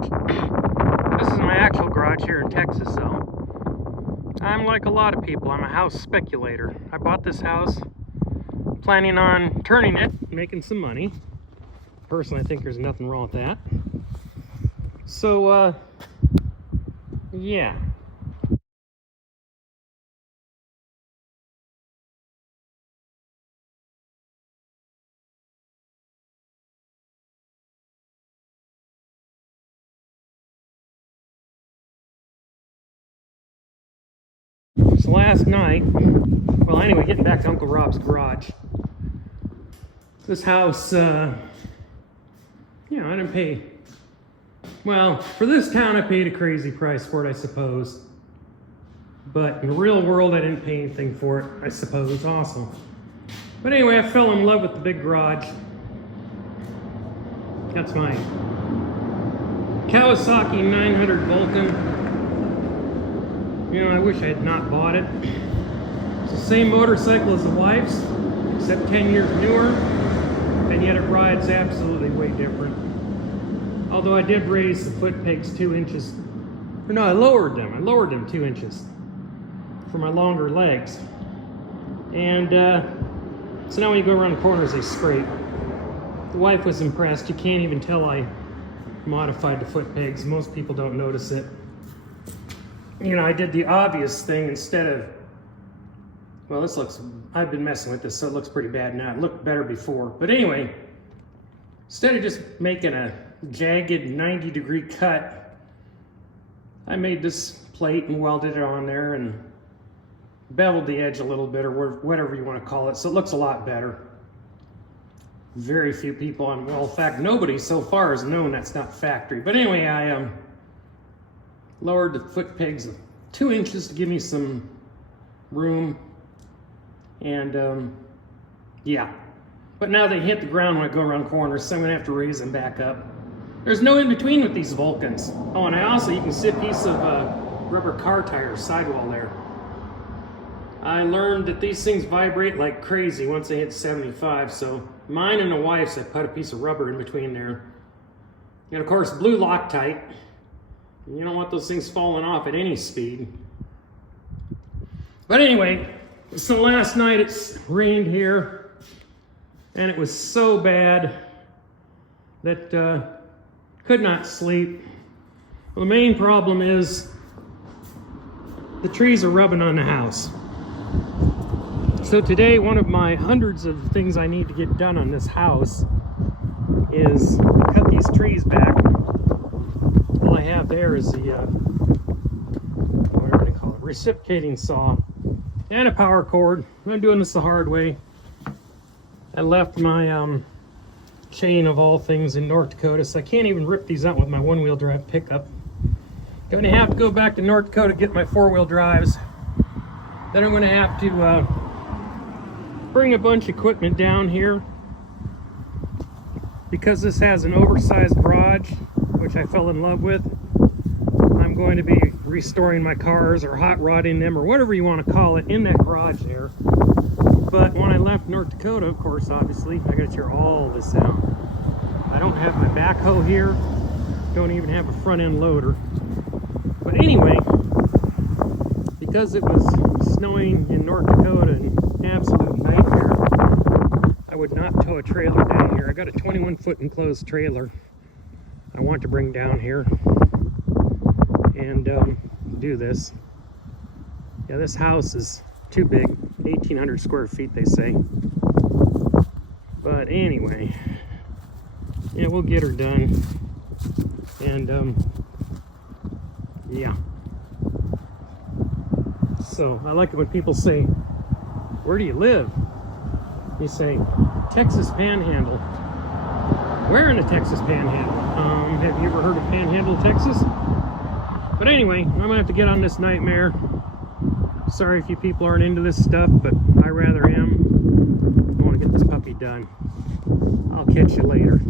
garage. This is my actual garage here in Texas, though. I'm like a lot of people, I'm a house speculator. I bought this house planning on turning it, making some money. Personally, I think there's nothing wrong with that. So, yeah. So last night, well anyway, getting back to Uncle Rob's garage. This house, I didn't pay, well, for this town I paid a crazy price for it, I suppose. But in the real world, I didn't pay anything for it, I suppose. Awesome. But anyway, I fell in love with the big garage. That's my Kawasaki 900 Vulcan. You know, I wish I had not bought it. It's the same motorcycle as the wife's, except 10 years newer, and yet it rides absolutely way different. Although I did raise the foot pegs 2 inches. Or no, I lowered them 2 inches for my longer legs. And so now when you go around the corners, they scrape. The wife was impressed. You can't even tell I modified the foot pegs. Most people don't notice it. You know, I did the obvious thing instead of, well, this looks, I've been messing with this, so it looks pretty bad now. It looked better before. But anyway, instead of just making a jagged 90-degree cut, I made this plate and welded it on there and beveled the edge a little bit, or whatever you want to call it, so it looks a lot better. Very few people on, well, in fact, nobody so far has known that's not factory. But anyway, I lowered the foot pegs 2 inches to give me some room, and yeah. But now they hit the ground when I go around corners, so I'm gonna have to raise them back up. There's no in between with these Vulcans. Oh, and you can see a piece of rubber car tire sidewall there. I learned that these things vibrate like crazy once they hit 75, so mine and the wife's, I put a piece of rubber in between there. And of course, blue Loctite. You don't want those things falling off at any speed. But anyway, so last night it rained here, and it was so bad that could not sleep. Well, the main problem is the trees are rubbing on the house. So today, one of my hundreds of things I need to get done on this house is cut these trees back. All I have there is the, whatever they call it, reciprocating saw and a power cord. I'm doing this the hard way. I left my chain of all things in North Dakota, so I can't even rip these out with my one-wheel drive pickup. Gonna have to go back to North Dakota to get my four-wheel drives. Then I'm gonna have to bring a bunch of equipment down here. Because this has an oversized garage, which I fell in love with, I'm going to be restoring my cars or hot rodding them or whatever you want to call it in that garage there. But when I left North Dakota, of course, obviously, I got to tear all this out. I don't have my backhoe here, don't even have a front end loader. But anyway, because it was snowing in North Dakota, an absolute nightmare, I would not tow a trailer down here. I got a 21-foot enclosed trailer I want to bring down here and do this. Yeah, this house is too big, 1,800 square feet, they say. But anyway, yeah, we'll get her done. And yeah. So I like it when people say, "Where do you live?" You say, "Texas Panhandle." Where in the Texas Panhandle? Have you ever heard of Panhandle, Texas? But anyway, I'm gonna have to get on this nightmare. Sorry if you people aren't into this stuff, but I rather am. I want to get this puppy done. I'll catch you later.